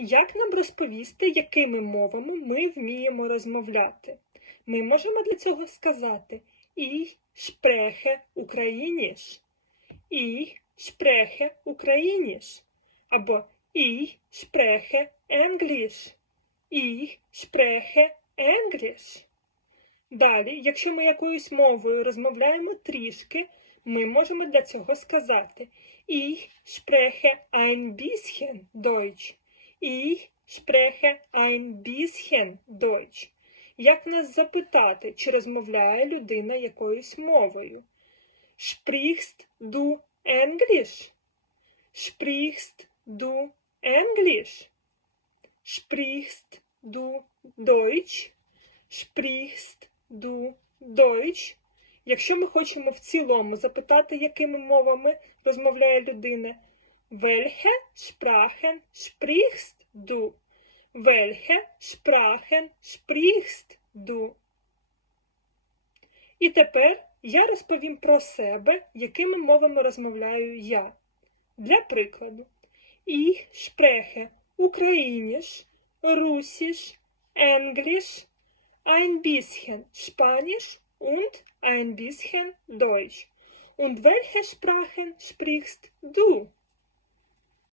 Як нам розповісти, якими мовами ми вміємо розмовляти? Ми можемо для цього сказати «Ich spreche Ukrainisch», «Ich spreche Ukrainisch» або «Ich spreche English», «Ich spreche English». Далі, якщо ми якоюсь мовою розмовляємо трішки, ми можемо для цього сказати Ich spreche ein bisschen Deutsch. Ich spreche ein bisschen Deutsch. Як нас запитати, чи розмовляє людина якоюсь мовою? Sprichst du Englisch? Sprichst du Englisch? Sprichst du Deutsch? Sprichst du Deutsch? Якщо ми хочемо в цілому запитати, якими мовами розмовляє людина, Welche Sprachen sprichst du? Welche Sprachen sprichst du? І тепер я розповім про себе, якими мовами розмовляю я. Для прикладу, Ich spreche Ukrainisch, Russisch, Englisch, ein bisschen Spanisch und ein bisschen Deutsch. Und welche Sprachen sprichst du?